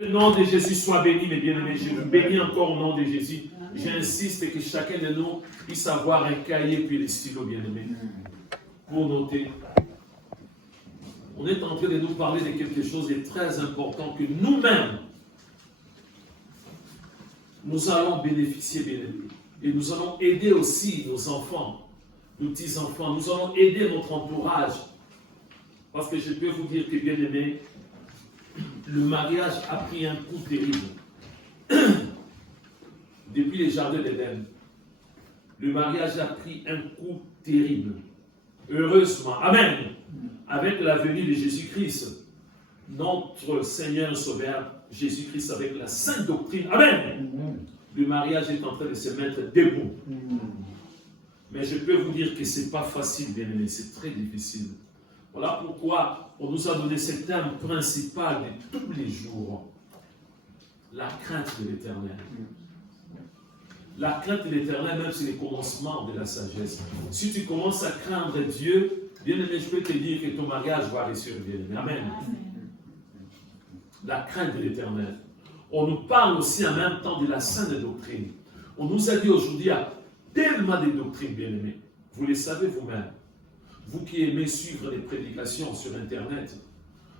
Le nom de Jésus soit béni, mes bien-aimés. Je vous bénis encore au nom de Jésus. J'insiste que chacun de nous puisse avoir un cahier puis les stylos, bien-aimés, pour noter. On est en train de nous parler de quelque chose de très important que nous-mêmes, nous allons bénéficier, bien-aimés. Et nous allons aider aussi nos enfants, nos petits-enfants. Nous allons aider notre entourage. Parce que je peux vous dire que, bien-aimés, le mariage a pris un coup terrible. Depuis les jardins d'Éden, le mariage a pris un coup terrible. Heureusement, amen, avec la venue de Jésus-Christ, notre Seigneur Sauveur, Jésus-Christ, avec la sainte doctrine, amen, le mariage est en train de se mettre debout. Mais je peux vous dire que ce n'est pas facile, bien aimé, c'est très difficile. Voilà pourquoi on nous a donné ce thème principal de tous les jours. La crainte de l'Éternel. La crainte de l'Éternel, même c'est le commencement de la sagesse. Si tu commences à craindre Dieu, bien aimé, je peux te dire que ton mariage va réussir, bien aimé. Amen. La crainte de l'Éternel. On nous parle aussi en même temps de la sainte doctrine. On nous a dit aujourd'hui, il y a tellement de doctrines, bien aimé. Vous les savez vous-même. Vous qui aimez suivre les prédications sur Internet,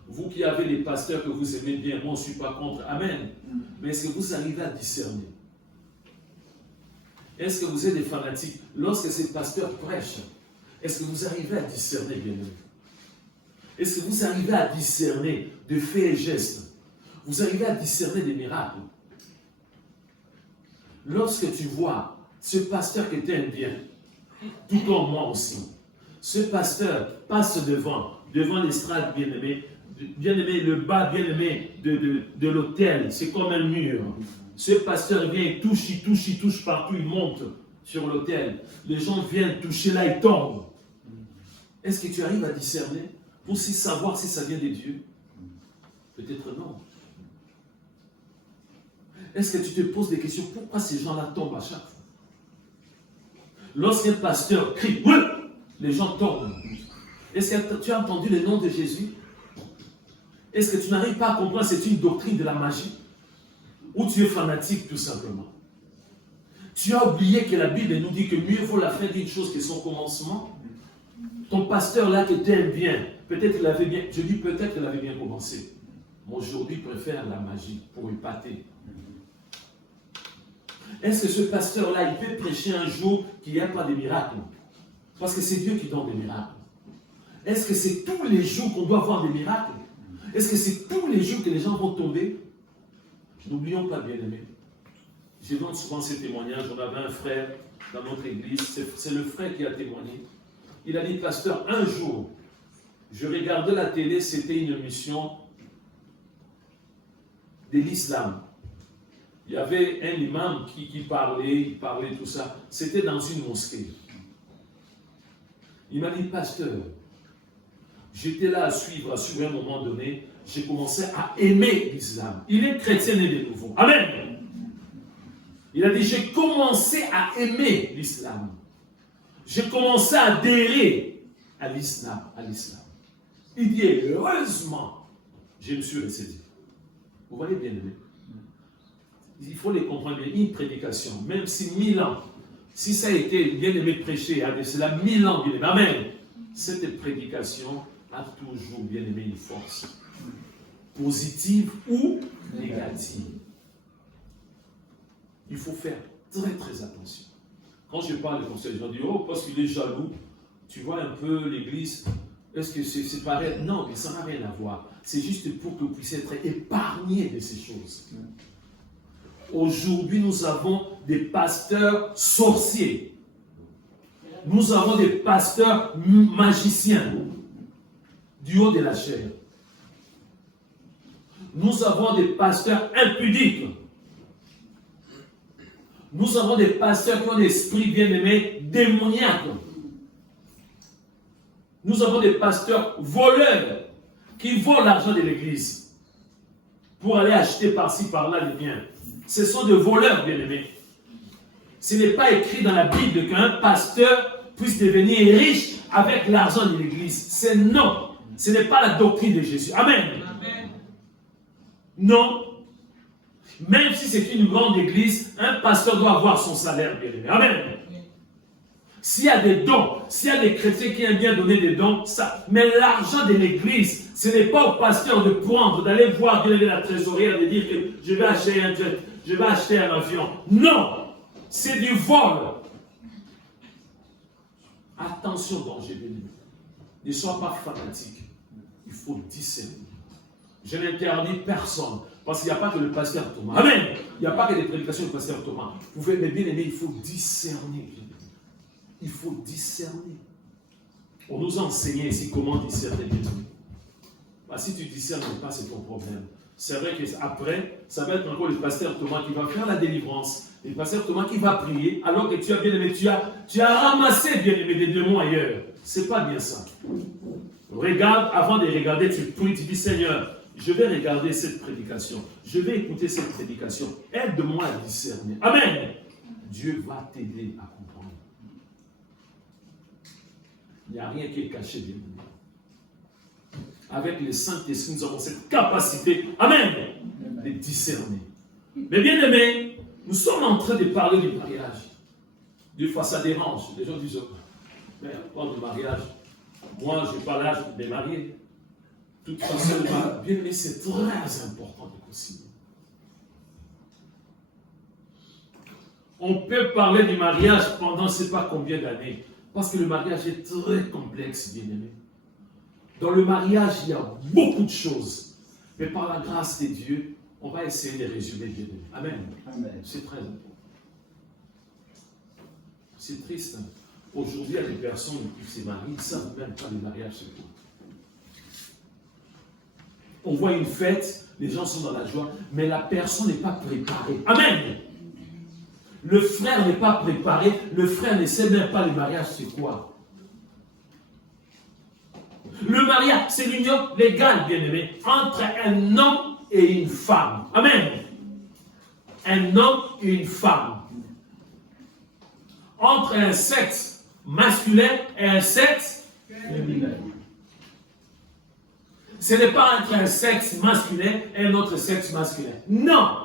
vous qui avez les pasteurs que vous aimez bien, moi je ne suis pas contre, amen. Mais est-ce que vous arrivez à discerner? Est-ce que vous êtes des fanatiques? Lorsque ces pasteurs prêchent, est-ce que vous arrivez à discerner, bien aimé? Est-ce que vous arrivez à discerner de faits et gestes? Vous arrivez à discerner des miracles? Lorsque tu vois ce pasteur qui t'aime bien, tout comme moi aussi, ce pasteur passe devant l'estrade, bien-aimé, le bas, bien-aimé de l'autel, c'est comme un mur. Ce pasteur vient, il touche partout, il monte sur l'autel. Les gens viennent toucher là, ils tombent. Est-ce que tu arrives à discerner pour savoir si ça vient de Dieu? Peut-être non. Est-ce que tu te poses des questions? Pourquoi ces gens-là tombent à chaque fois? Lorsqu'un pasteur crie, oui, les gens tombent. Est-ce que tu as entendu le nom de Jésus? Est-ce que tu n'arrives pas à comprendre c'est une doctrine de la magie? Ou tu es fanatique tout simplement? Tu as oublié que la Bible nous dit que mieux vaut la fin d'une chose que son commencement? Ton pasteur là qui t'aime bien, peut-être qu'il avait bien, je dis peut-être qu'il avait bien commencé. Mais aujourd'hui il préfère la magie pour épater. Est-ce que ce pasteur-là, il peut prêcher un jour qu'il n'y a pas de miracles? Parce que c'est Dieu qui donne des miracles. Est-ce que c'est tous les jours qu'on doit avoir des miracles? Est-ce que c'est tous les jours que les gens vont tomber? N'oublions pas, bien-aimés. Je donne souvent ces témoignages. On avait un frère dans notre église. C'est le frère qui a témoigné. Il a dit, pasteur, un jour, je regardais la télé, c'était une émission de l'islam. Il y avait un imam qui parlait, il parlait tout ça. C'était dans une mosquée. Il m'a dit, pasteur, j'étais là à suivre à un moment donné, j'ai commencé à aimer l'islam. Il est chrétien né de nouveau. Amen. Il a dit, j'ai commencé à aimer l'islam. J'ai commencé à adhérer à l'islam. Il dit, heureusement, je me suis ressaisi. Vous voyez bien aimé? Il faut les comprendre bien. Une prédication, même si 1000 ans, si ça a été bien aimé prêcher, c'est là 1000 ans bien aimé. Amen. Cette prédication a toujours bien aimé une force, positive ou négative. Il faut faire très très attention. Quand je parle comme ça, les gens disent, oh, parce qu'il est jaloux, tu vois un peu l'église, est-ce que c'est pareil? Non, mais ça n'a rien à voir. C'est juste pour que vous puissiez être épargnés de ces choses. Aujourd'hui, nous avons des pasteurs sorciers. Nous avons des pasteurs magiciens du haut de la chair. Nous avons des pasteurs impudiques. Nous avons des pasteurs qui ont l'esprit bien-aimé démoniaque. Nous avons des pasteurs voleurs qui volent l'argent de l'église pour aller acheter par-ci, par-là les biens. Ce sont des voleurs, bien-aimés. Ce n'est pas écrit dans la Bible qu'un pasteur puisse devenir riche avec l'argent de l'église. C'est non. Ce n'est pas la doctrine de Jésus. Amen. Amen. Non. Même si c'est une grande église, un pasteur doit avoir son salaire, bien aimé. Amen. S'il y a des dons, s'il y a des chrétiens qui aiment bien donner des dons, ça. Mais l'argent de l'église, ce n'est pas au pasteur de prendre, d'aller voir la trésorière, de dire que je vais acheter un jet, je vais acheter un avion. Non, c'est du vol. Attention, danger, bien aimé. Ne sois pas fanatique. Il faut discerner. Je n'interdis personne. Parce qu'il n'y a pas que le pasteur Thomas. Amen. Il n'y a pas que des prédications du pasteur Thomas. Vous pouvez, mais bien aimé, il faut discerner. Il faut discerner. On nous a enseigné ici comment discerner. Bah, si tu ne discernes pas, c'est ton problème. C'est vrai qu'après, ça va être encore le pasteur Thomas qui va faire la délivrance. Le pasteur Thomas qui va prier, alors que tu as bien aimé, tu as ramassé bien aimé des démons ailleurs. C'est pas bien ça. Regarde, avant de regarder, tu pries, tu dis Seigneur, je vais regarder cette prédication. Je vais écouter cette prédication. Aide-moi à discerner. Amen. Dieu va t'aider à comprendre. Il n'y a rien qui est caché, bien aimé. Avec le Saint-Esprit, nous avons cette capacité, amen, de discerner. Mais bien aimé, nous sommes en train de parler du mariage. Des fois, ça dérange. Les gens disent, mais on parle du mariage. Moi, je n'ai pas l'âge de me marier. De toute façon, bien aimé, c'est très important de concilier. On peut parler du mariage pendant je ne sais pas combien d'années. Parce que le mariage est très complexe, bien aimé. Dans le mariage, il y a beaucoup de choses. Mais par la grâce de Dieu, on va essayer de résumer, bien aimé. Amen. Amen. C'est très important. C'est triste. Hein? Aujourd'hui, il y a des personnes qui se marient, ils ne savent même pas le mariage, c'est quoi. On voit une fête, les gens sont dans la joie, mais la personne n'est pas préparée. Amen. Le frère n'est pas préparé, le frère ne sait même pas le mariage, c'est quoi. Le mariage, c'est l'union légale, bien-aimé, entre un homme et une femme. Amen. Un homme et une femme. Entre un sexe masculin et un sexe féminin. Ce n'est pas entre un sexe masculin et un autre sexe masculin. Non.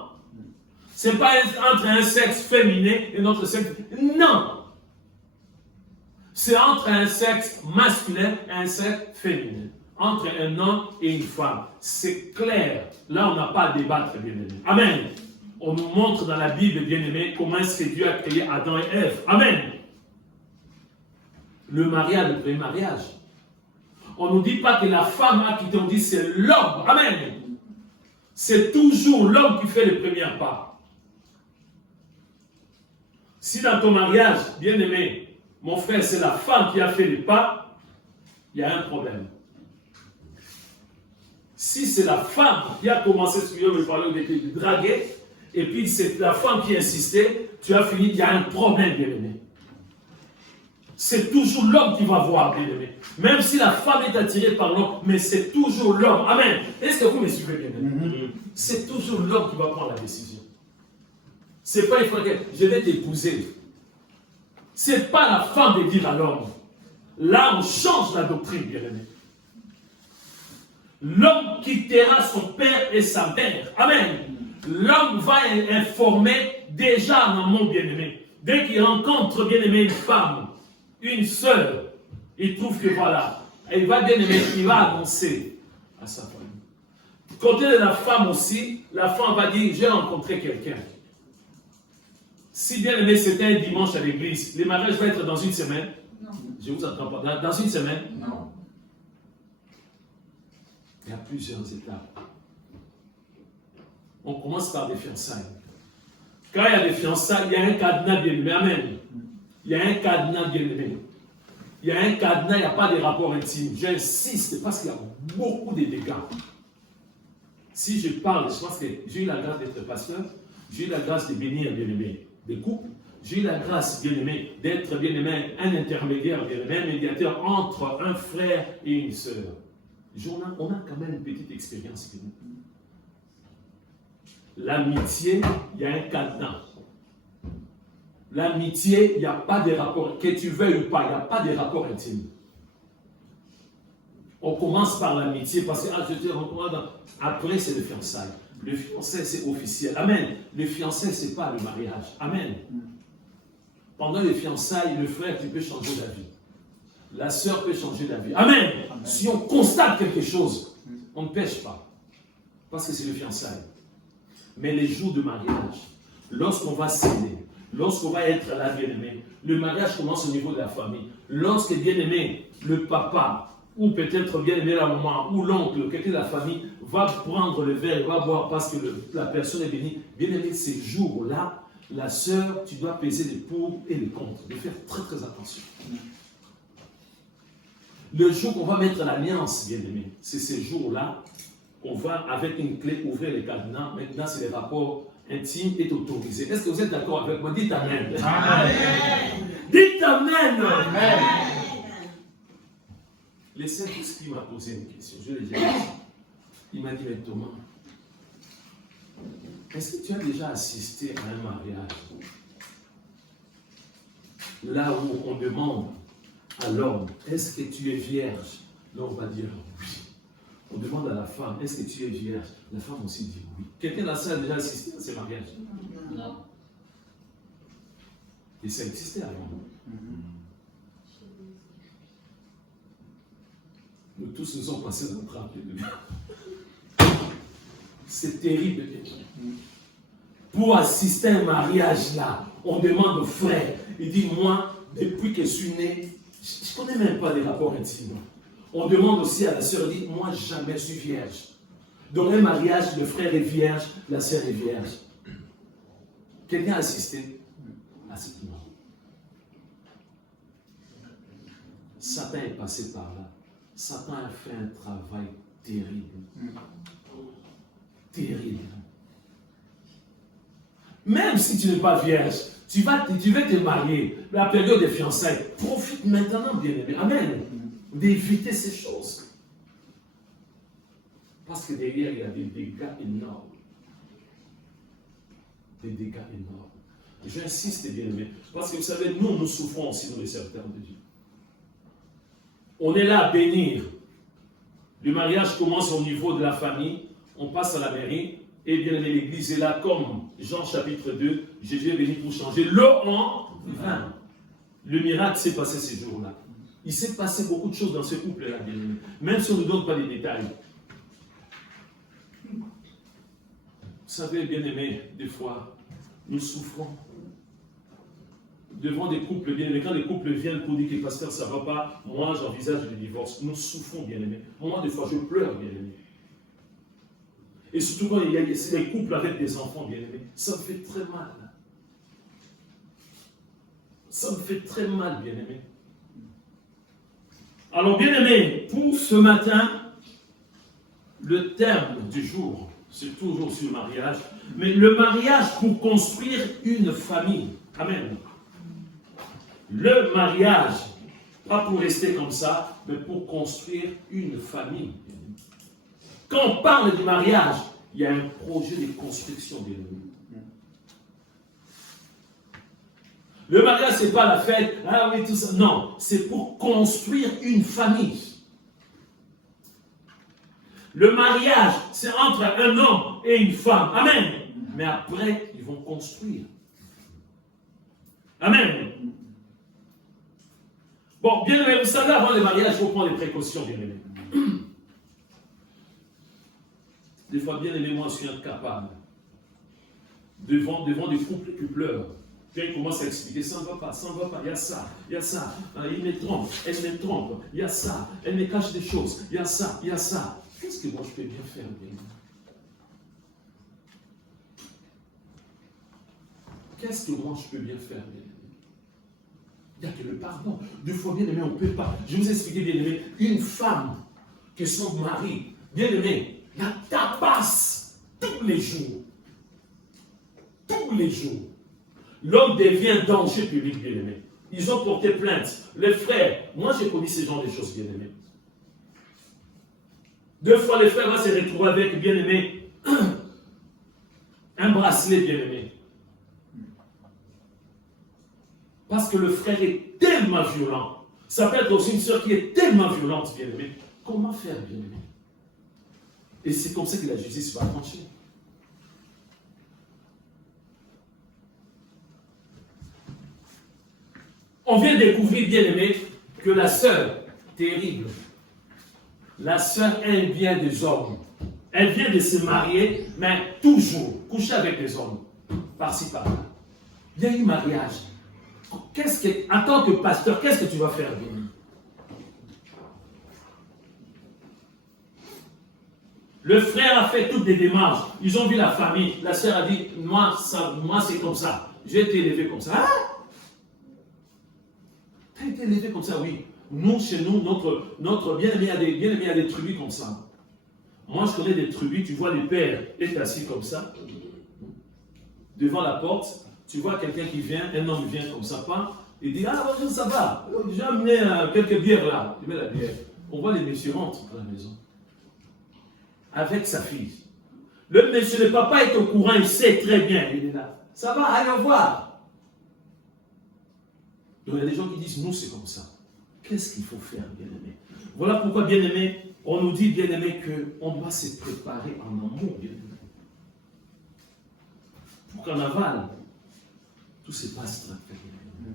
Ce n'est pas entre un sexe féminin et un autre sexe. Non. C'est entre un sexe masculin et un sexe féminin. Entre un homme et une femme. C'est clair. Là, on n'a pas à débattre, bien-aimé. Amen. On nous montre dans la Bible, bien-aimé, comment est-ce que Dieu a créé Adam et Ève. Amen. Le mariage, le pré-mariage. On ne nous dit pas que la femme a quitté, on dit c'est l'homme. Amen. C'est toujours l'homme qui fait les premiers pas. Si dans ton mariage, bien-aimé, mon frère, c'est la femme qui a fait les pas, il y a un problème. Si c'est la femme qui a commencé, ce que je veux parler de draguer, et puis c'est la femme qui insistait, tu as fini, il y a un problème, bien-aimé. C'est toujours l'homme qui va voir, bien-aimé. Même si la femme est attirée par l'homme, mais c'est toujours l'homme. Amen. Est-ce que vous me suivez, bien-aimé? C'est toujours l'homme qui va prendre la décision. C'est pas il faut que je vais t'épouser. C'est pas la femme de dire à l'homme. Là, on change la doctrine, bien-aimé. L'homme quittera son père et sa mère. Amen. L'homme va informer déjà en amont, bien-aimé. Dès qu'il rencontre, bien-aimé, une femme, une sœur, il trouve que voilà, elle va bien-aimé, il va annoncer à sa femme. Côté de la femme aussi, la femme va dire, j'ai rencontré quelqu'un. Si bien aimé, c'était un dimanche à l'église, le mariage va être dans une semaine. Non. Je vous attends pas. Dans une semaine? Non. Il y a plusieurs étapes. On commence par des fiançailles. Quand il y a des fiançailles, il y a un cadenas bien aimé. Amen. Il y a un cadenas bien aimé. Il y a un cadenas, il n'y a pas de rapport intime. J'insiste parce qu'il y a beaucoup de dégâts. Si je parle, je pense que j'ai eu la grâce d'être pasteur, j'ai eu la grâce de bénir bien aimé des couples, j'ai eu la grâce bien aimé d'être bien aimé un intermédiaire, bien aimé un médiateur entre un frère et une sœur. On a quand même une petite expérience. L'amitié, il y a un cadenas. L'amitié, il n'y a pas de rapport, que tu veuilles ou pas, il n'y a pas de rapport intime. On commence par l'amitié parce que je te rencontre, après c'est le fiançailles. Le fiancé, c'est officiel. Amen. Le fiancé, ce n'est pas le mariage. Amen. Pendant les fiançailles, le frère, tu peux changer d'avis. La sœur peut changer d'avis. Amen. Amen. Si on constate quelque chose, on ne pêche pas. Parce que c'est le fiançailles. Mais les jours de mariage, lorsqu'on va s'aider, lorsqu'on va être là, bien-aimé, le mariage commence au niveau de la famille. Lorsque, bien-aimé, le papa, ou peut-être bien-aimé la maman, ou l'oncle, quelqu'un de la famille, va prendre le verre et va boire parce que la personne est bénie, bien-aimé, ces jours-là, la sœur, tu dois peser les pour et les contre, de faire très très attention. Le jour qu'on va mettre l'alliance, bien-aimé, c'est ces jours-là, on va avec une clé ouvrir les cadenas. Maintenant, c'est les rapports intimes est autorisé. Est-ce que vous êtes d'accord avec moi? Dites Amen. Amen. Dites Amen. Amen. Le Saint-Esprit m'a posé une question. Je l'ai dit. Il m'a dit, mais Thomas, est-ce que tu as déjà assisté à un mariage là où on demande à l'homme, est-ce que tu es vierge? L'homme va dire oui. On demande à la femme, est-ce que tu es vierge? La femme aussi dit oui. Quelqu'un de la salle a déjà assisté à ces mariages? Non. Et ça existait avant. Nous tous nous sommes passés dans le train. C'est terrible. Pour assister à un mariage là, on demande au frère, il dit, moi, depuis que je suis né, je ne connais même pas les rapports intimes. On demande aussi à la sœur, il dit, moi, jamais je suis vierge. Dans un mariage, le frère est vierge, la sœur est vierge. Quelqu'un a assisté à ce moment. Satan est passé par là. Satan a fait un travail terrible. Terrible. Même si tu n'es pas vierge, tu vas te marier, la période des fiançailles, profite maintenant, bien-aimé. Amen. D'éviter ces choses. Parce que derrière, il y a des dégâts énormes. Des dégâts énormes. J'insiste, bien-aimé. Parce que vous savez, nous souffrons aussi, nous les serviteurs de Dieu. On est là à bénir. Le mariage commence au niveau de la famille. On passe à la mairie. Et bien aimé, l'église est là comme Jean chapitre 2. Jésus est venu pour changer l'eau en vin. Le miracle s'est passé ces jours-là. Il s'est passé beaucoup de choses dans ce couple-là, bien aimé. Même si on ne nous donne pas les détails. Vous savez, bien aimé, des fois, nous souffrons devant des couples bien aimés. Quand les couples viennent pour dire que pasteur, ça ne va pas, moi j'envisage le divorce. Nous souffrons, bien aimé. Moi, des fois, je pleure, bien aimé. Et surtout quand il y a des couples avec des enfants, bien aimés, ça me fait très mal. Ça me fait très mal, bien aimé. Alors, bien aimé, pour ce matin, le thème du jour, c'est toujours sur le mariage, mais le mariage pour construire une famille. Amen. Le mariage, pas pour rester comme ça, mais pour construire une famille. Quand on parle du mariage, il y a un projet de construction, bien aimé. Le mariage, ce n'est pas la fête, ah oui, tout ça. Non, c'est pour construire une famille. Le mariage, c'est entre un homme et une femme. Amen. Mais après, ils vont construire. Amen. Bon, bien aimé, vous savez, avant le mariage, il faut prendre des précautions, bien aimé. Des fois, bien aimé, moi, je suis incapable. Devant des couples qui pleurent. Quand ils commencent à expliquer, ça ne va pas, il y a ça, il me trompe, elle me trompe, il y a ça, elle me cache des choses, il y a ça. Qu'est-ce que moi je peux bien faire, bien aimé? Qu'est-ce que moi je peux bien faire, bien aimé? Il n'y a que le pardon. Deux fois, bien aimé, on ne peut pas. Je vous explique, bien aimé, une femme que son mari, bien aimé, la tabasse tous les jours. Tous les jours. L'homme devient danger public, bien aimé. Ils ont porté plainte. Les frères, moi j'ai connu ce genre de choses, bien aimé. Deux fois, les frères vont se retrouver avec, bien aimé, un bracelet, bien aimé. Parce que le frère est tellement violent. Ça peut être aussi une soeur qui est tellement violente, bien aimé. Comment faire, bien aimé? Et c'est comme ça que la justice va trancher. On vient découvrir, bien aimé, que la sœur, terrible, la sœur, elle vient des hommes. Elle vient de se marier, mais toujours coucher avec des hommes. Par-ci, par-là. Il y a eu mariage. En tant que pasteur, qu'est-ce que tu vas faire, bien? Le frère a fait toutes les démarches. Ils ont vu la famille. La sœur a dit, moi c'est comme ça. J'ai été élevé comme ça. Ah! Tu as été élevé comme ça, oui. Nous, chez nous, notre bien-aimé a des tribus comme ça. Moi, je connais des tribus, tu vois le père est assis comme ça, devant la porte, tu vois quelqu'un qui vient, un homme vient comme ça, il dit, ah, bonjour, ça va, j'ai amené quelques bières là, il met la bière. On voit les messieurs rentrent à la maison, avec sa fille. Le monsieur, le papa est au courant, il sait très bien, il est là. Ça va, allez voir. Donc il y a des gens qui disent, nous c'est comme ça. Qu'est-ce qu'il faut faire, bien-aimé? Voilà pourquoi, bien-aimé, on nous dit, bien-aimé, qu'on doit se préparer en amont, bien-aimé. Pour qu'en aval, tout se passe très bien.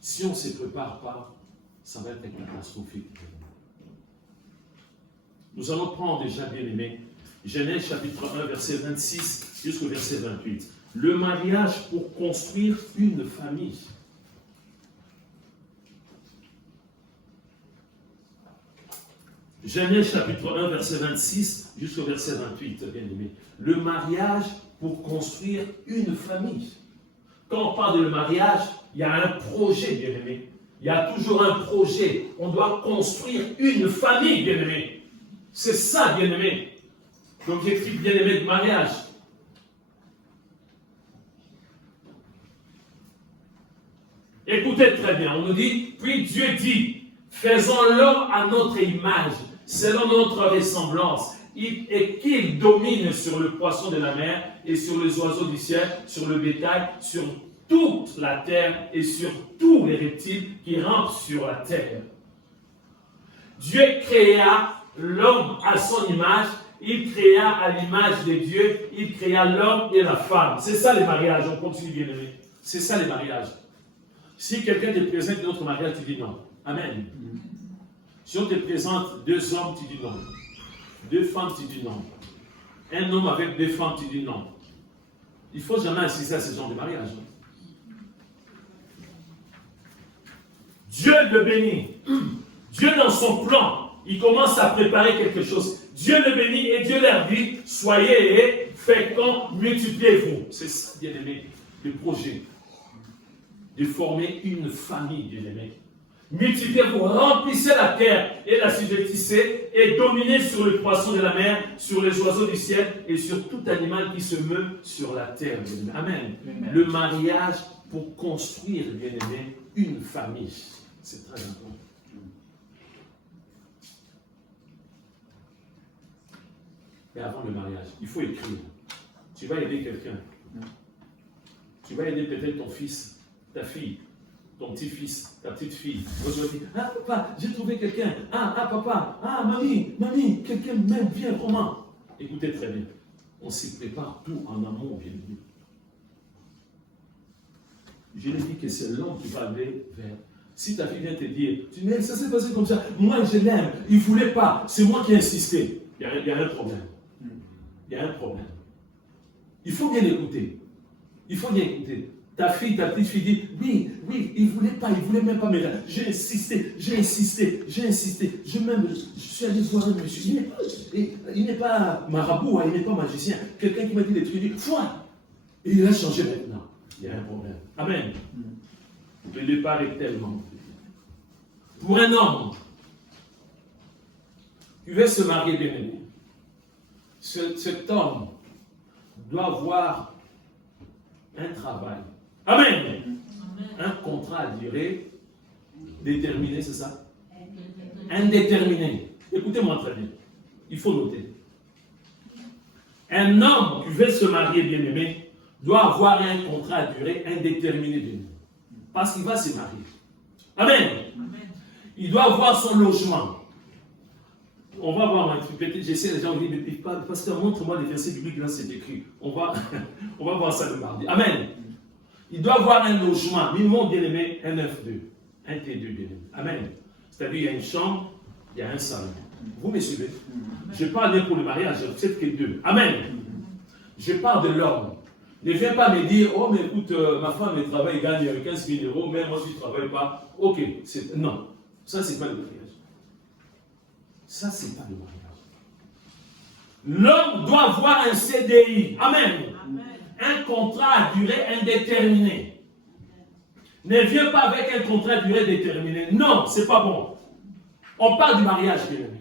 Si on ne se prépare pas, ça va être catastrophique. Nous allons prendre déjà, bien-aimé, Genèse chapitre 1, verset 26 jusqu'au verset 28. Le mariage pour construire une famille. Genèse chapitre 1, verset 26 jusqu'au verset 28, bien aimé. Le mariage pour construire une famille. Quand on parle de le mariage, il y a un projet, bien aimé. Il y a toujours un projet. On doit construire une famille, bien aimé. C'est ça, bien aimé. L'objectif, bien aimé, du mariage. Écoutez très bien, on nous dit, puis Dieu dit, faisons l'homme à notre image, selon notre ressemblance, et qu'il domine sur le poisson de la mer, et sur les oiseaux du ciel, sur le bétail, sur toute la terre, et sur tous les reptiles qui rampent sur la terre. Dieu créa l'homme à son image, il créa à l'image de Dieu, il créa l'homme et la femme. C'est ça les mariages, on continue bien aimé. C'est ça les mariages. Si quelqu'un te présente notre mariage, tu dis non. Amen. Si on te présente deux hommes, tu dis non. Deux femmes, tu dis non. Un homme avec deux femmes, tu dis non. Il ne faut jamais assister à ce genre de mariage. Dieu le bénit. Dieu dans son plan, il commence à préparer quelque chose. Dieu le bénit et Dieu leur dit, soyez féconds, multipliez-vous. C'est ça, bien aimé, le projet. De former une famille, bien aimé. Multipliez-vous, remplissez la terre et la subjettissez et dominez sur le poisson de la mer, sur les oiseaux du ciel et sur tout animal qui se meut sur la terre. Bien aimé. Amen. Amen. Le mariage pour construire, bien aimé, une famille. C'est très important. Et avant le mariage, il faut écrire. Tu vas aider quelqu'un. Tu vas aider peut-être ton fils, ta fille, ton petit-fils, ta petite-fille. Moi, je vais dire, ah papa, j'ai trouvé quelqu'un. Ah papa, ah mamie, quelqu'un m'aime bien, comment? Écoutez très bien. On s'y prépare tout en amont, bien vu. Je l'ai dit que c'est l'homme qui va aller vers. Si ta fille vient te dire, tu dis, ça s'est passé comme ça, moi je l'aime, il ne voulait pas, c'est moi qui ai insisté. Il y a un problème. Il y a un problème. Il faut bien écouter. Il faut bien écouter. Ta fille, ta petite fille dit, oui, il ne voulait pas, il ne voulait même pas, mais j'ai insisté. Je suis allé voir un monsieur. Il n'est pas marabout, il n'est pas magicien. Quelqu'un qui m'a dit des trucs, il dit, foi. Et il a changé maintenant. Il y a un problème. Amen. Le départ est tellement. Pour un homme qui veut se marier, bien aimé, cet homme doit avoir un travail. Amen. Un contrat à durée déterminée, c'est ça? Indéterminé. Écoutez-moi très bien. Il faut noter. Un homme qui veut se marier, bien aimé, doit avoir un contrat à durée indéterminée, bien aimé. Parce qu'il va se marier. Amen. Il doit avoir son logement. On va voir un truc. Peut-être j'essaie, les gens me disent, parce que montre-moi les versets bibliques, là c'est écrit. On va voir ça le mardi. Amen. Il doit avoir un logement, minimum bien aimé, un F2, un T2 bien aimé. Amen. C'est-à-dire, il y a une chambre, il y a un salon. Vous me suivez? Je parle pour le mariage, c'est que deux. Amen. Je parle de l'homme. Ne viens pas me dire, oh, mais écoute, ma femme elle travaille, elle gagne 15 000 euros, mais moi je ne travaille pas. Ok, non. Ça, c'est pas le mariage. Ça, c'est pas le mariage. L'homme doit avoir un CDI. Amen. Amen. Un contrat à durée indéterminée. Ne viens pas avec un contrat à durée déterminée. Non, c'est pas bon. On parle du mariage, bien aimé.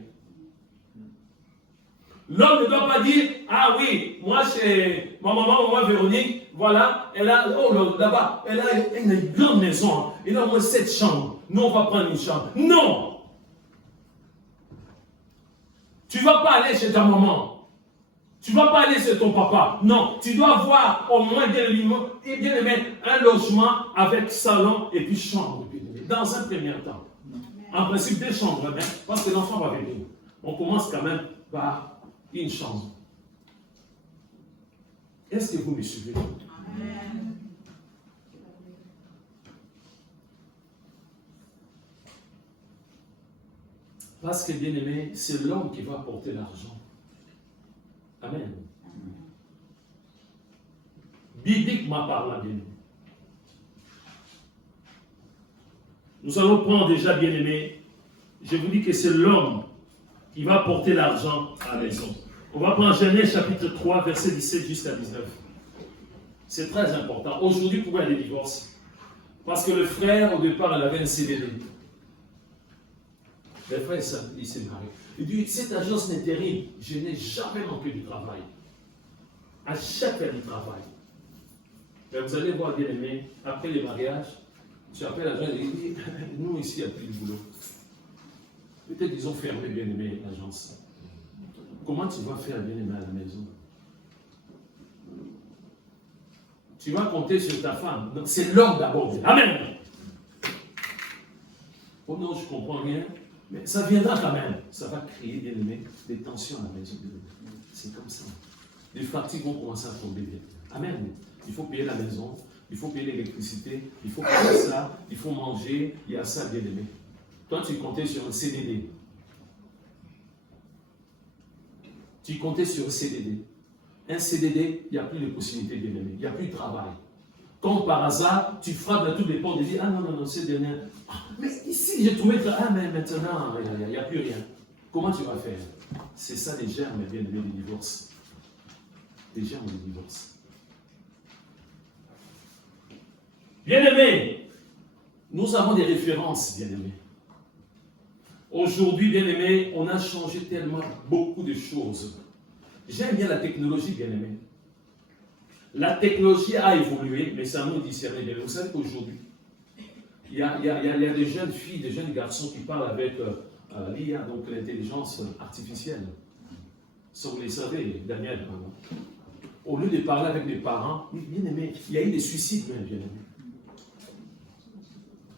L'homme ne doit pas dire, ah oui, moi chez ma maman Véronique, voilà, elle a, oh là-bas, elle a une grande maison, elle a au moins 7 chambres. Nous, on va prendre une chambre. Non! Tu ne vas pas aller chez ta maman. Tu ne vas pas aller chez ton papa. Non, tu dois avoir au moins bien aimé, un logement avec salon et puis chambre, dans un premier temps. En principe, 2 chambres, hein, parce que l'enfant va venir. On commence quand même par une chambre. Est-ce que vous me suivez? Amen. Parce que, bien aimé, c'est l'homme qui va apporter l'argent. Amen. Bibliquement parlant, bien aimé. Nous allons prendre déjà, bien aimé, je vous dis que c'est l'homme qui va apporter l'argent à la maison. On va prendre Genèse chapitre 3, verset 17 jusqu'à 19. C'est très important. Aujourd'hui, pourquoi il y a des divorces? Parce que le frère, au départ, il avait un CDD. Le frère, il s'est marié. Il dit, cette agence d'intérim, je n'ai jamais manqué du travail. À chaque fois du travail. Mais vous allez voir, bien aimé, après les mariages, tu appelles l'agence et il dit, nous ici, il n'y a plus de boulot. Peut-être qu'ils ont fermé, bien aimé, l'agence. Comment tu vas faire, bien aimé, à la maison? Tu vas compter sur ta femme. C'est l'homme d'abord. Amen. Oh non, je ne comprends rien. Mais ça viendra quand même. Ça va créer, bien aimé, des tensions à la maison. C'est comme ça. Les fatigues vont commencer à tomber. Amen. Il faut payer la maison. Il faut payer l'électricité. Il faut payer ça. Il faut manger. Il y a ça, bien aimé. Toi, tu comptais sur un CDD. Tu comptais sur un CDD. Un CDD, il n'y a plus de possibilités, bien aimé. Il n'y a plus de travail. Comme par hasard, tu frappes à toutes les portes et dis, ah non, c'est dernier. Ah, mais ici, j'ai trouvé que, ah, mais maintenant, il n'y a plus rien. Comment tu vas faire? C'est ça les germes, bien aimé, des divorces. Les germes des divorces. Bien aimé, nous avons des références, bien aimé. Aujourd'hui, bien aimé, on a changé tellement beaucoup de choses. J'aime bien la technologie, bien aimé. La technologie a évolué, mais ça nous discerne bien. Vous savez qu'aujourd'hui, il y a des jeunes filles, des jeunes garçons qui parlent avec l'IA, donc l'intelligence artificielle. Ça, vous le savez, Daniel. Au lieu de parler avec les parents, bien aimé, il y a eu des suicides, bien aimé.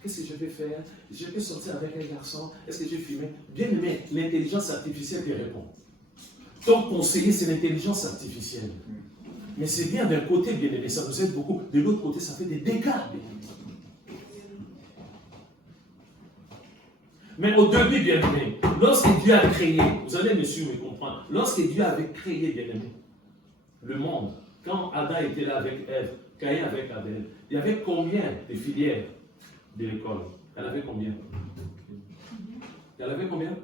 Qu'est-ce que je vais faire? Je vais sortir avec un garçon? Est-ce que j'ai filmé? Bien aimé, l'intelligence artificielle te répond. Ton conseiller, c'est l'intelligence artificielle. Mais c'est bien d'un côté, bien aimé, ça nous aide beaucoup. De l'autre côté, ça fait des dégâts, bien aimé. Mais au début, bien aimé, lorsque Dieu a créé, vous allez me suivre et comprendre, lorsque Dieu avait créé, bien aimé, le monde, quand Adam était là avec Ève, Caïn avec Abel, il y avait combien de filières de l'école? Elle avait combien? Elle avait combien?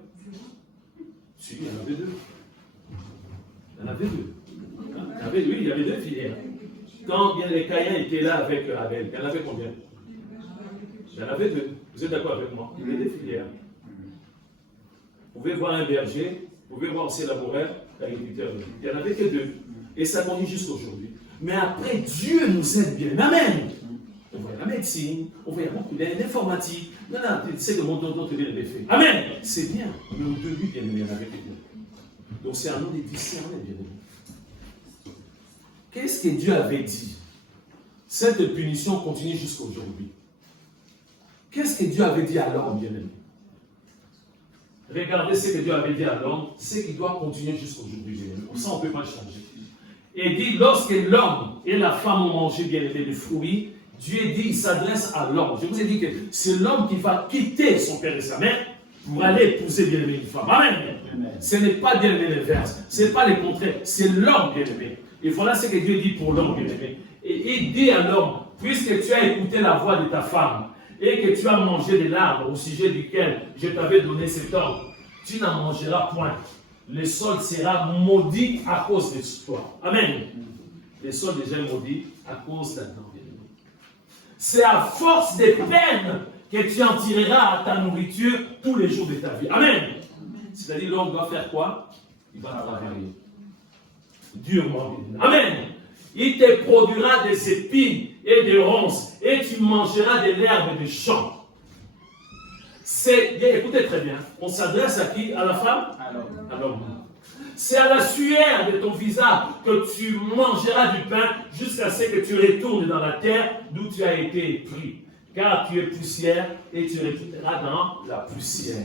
Si, il y en avait 2. Il y en avait 2. Oui, il y avait 2 filières. Quand bien les Caïns étaient là avec Abel, il y en avait combien? Il y en avait 2. Vous êtes d'accord avec moi? Il y avait 2 filières. Vous pouvez voir un berger, vous pouvez voir aussi laboureur, l'agriculteur. Il n'y en avait que 2. Et ça continue jusqu'à aujourd'hui. Mais après, Dieu nous aide bien. Amen. On voit la médecine, on voit l'informatique. Non, c'est que mon tonton te vient de fait. Amen. C'est bien. Mais au début, bien aimé, il y en avait que 2. Donc c'est à nous de discerner, bien aimé. Qu'est-ce que Dieu avait dit? Cette punition continue jusqu'à aujourd'hui. Qu'est-ce que Dieu avait dit à l'homme, bien aimé? Regardez ce que Dieu avait dit à l'homme, c'est qu'il doit continuer jusqu'à aujourd'hui, bien aimé. Ça, on ne peut pas changer. Et il dit, lorsque l'homme et la femme ont mangé, bien aimé, le fruit, Dieu dit, il s'adresse à l'homme. Je vous ai dit que c'est l'homme qui va quitter son père et sa mère pour aller épouser bien-aimé une femme. Amen. Amen. Ce n'est pas bien-aimé l'inverse. Ce n'est pas le contraire. C'est l'homme bien-aimé. Et voilà ce que Dieu dit pour l'homme bien-aimé. Et il dit à l'homme, puisque tu as écouté la voix de ta femme et que tu as mangé de l'arbre au sujet duquel je t'avais donné cet ordre, tu n'en mangeras point. Le sol sera maudit à cause de toi. Amen. Le sol déjà maudit à cause d'Adam. C'est à force de peine que tu en tireras ta nourriture tous les jours de ta vie. Amen. C'est-à-dire l'homme doit faire quoi? Il va travailler. Durement. Amen. Il te produira des épines et des ronces et tu mangeras de l'herbe des champs. Écoutez très bien, on s'adresse à qui? À la femme? À l'homme. C'est à la sueur de ton visage que tu mangeras du pain jusqu'à ce que tu retournes dans la terre d'où tu as été pris. Car tu es poussière et tu retourneras dans la poussière.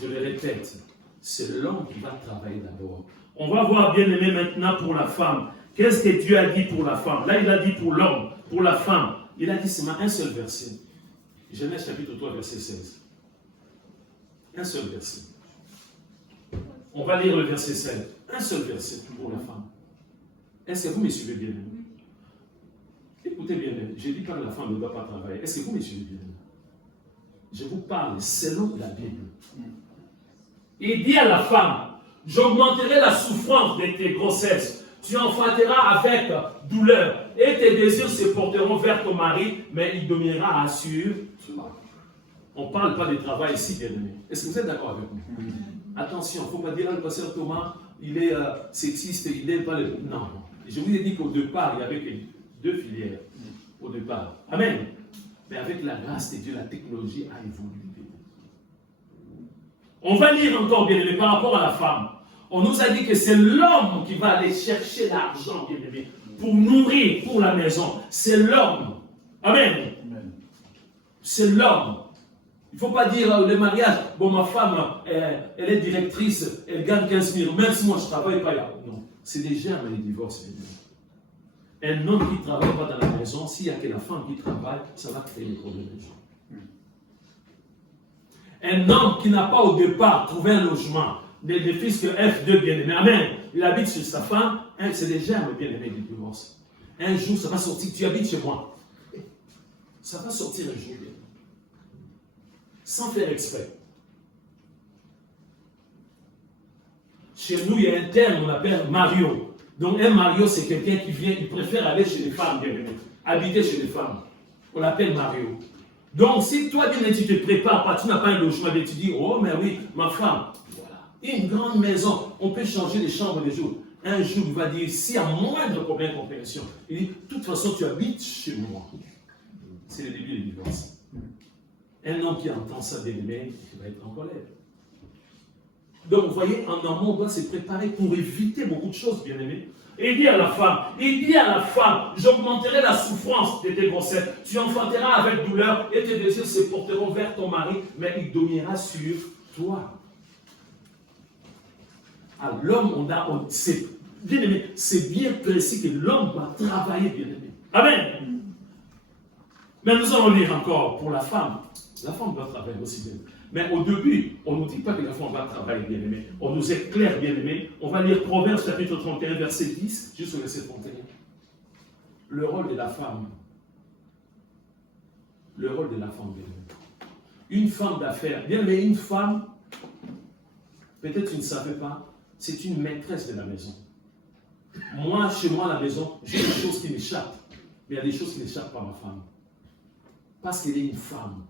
Je le répète, c'est l'homme qui va travailler d'abord. On va voir bien aimé maintenant pour la femme. Qu'est-ce que Dieu a dit pour la femme? Là, il a dit pour l'homme, pour la femme. Il a dit seulement un seul verset. Genèse chapitre 3, verset 16. Un seul verset. On va lire le verset 7. Un seul verset pour la femme. Est-ce que vous me suivez bien? Écoutez bien, je dis pas que la femme ne doit pas travailler. Est-ce que vous me suivez bien? Je vous parle selon la Bible. Il dit à la femme, j'augmenterai la souffrance de tes grossesses. Tu enfanteras avec douleur et tes désirs se porteront vers ton mari, mais il dominera sur toi. On ne parle pas de travail ici, bien aimé. Est-ce que vous êtes d'accord avec moi? Attention, il ne faut pas dire le pasteur Thomas, il est sexiste, il n'aime pas les... Non, je vous ai dit qu'au départ, il y avait deux filières. Au départ. Amen. Mais avec la grâce de Dieu, la technologie a évolué. On va lire encore, bien aimé, par rapport à la femme. On nous a dit que c'est l'homme qui va aller chercher l'argent, bien aimé, pour nourrir, pour la maison. C'est l'homme. Amen. C'est l'homme. Il ne faut pas dire le mariage, bon, ma femme, elle est directrice, elle gagne 15 000, même si moi je ne travaille pas là. Non, c'est des germes, les divorces. Un homme qui ne travaille pas dans la maison, s'il n'y a que la femme qui travaille, ça va créer des problèmes. Un homme qui n'a pas au départ trouvé un logement, des fils que F2 bien-aimé, amen, il habite chez sa femme, c'est des germes bien-aimés du divorce. Un jour, ça va sortir, tu habites chez moi. Ça va sortir un jour, bien. Sans faire exprès. Chez nous, il y a un terme qu'on appelle Mario. Donc, un Mario, c'est quelqu'un qui vient, il préfère aller chez les femmes, bien aimé, habiter chez les femmes. On l'appelle Mario. Donc, si toi, bien, tu ne te prépares pas, tu n'as pas un logement, tu dis, oh, mais oui, ma femme, voilà, une grande maison, on peut changer les chambres des jours. Un jour, il va dire, s'il y a moindre problème de compréhension, il dit, de toute façon, tu habites chez moi. C'est le début du divorce. Un homme qui entend ça, bien aimé, il va être en colère. Donc, vous voyez, en amont, on doit se préparer pour éviter beaucoup de choses, bien aimé. Et il dit à la femme, j'augmenterai la souffrance de tes grossesses, tu enfanteras avec douleur et tes désirs se porteront vers ton mari, mais il dominera sur toi. À l'homme, c'est bien aimé, c'est bien précis que l'homme doit travailler, bien aimé. Amen. Mais nous allons lire encore pour la femme. La femme doit travailler aussi bien. Mais au début, on ne nous dit pas que la femme va travailler, bien aimé. On nous éclaire, bien aimé. On va lire Proverbes chapitre 31, verset 10, jusqu'au verset 31. Le rôle de la femme. Le rôle de la femme, bien aimé. Une femme d'affaires. Bien aimé, une femme, peut-être tu ne savais pas, c'est une maîtresse de la maison. Moi, chez moi, à la maison, j'ai des choses qui m'échappent. Mais il y a des choses qui n'échappent pas à ma femme. Parce qu'elle est une femme.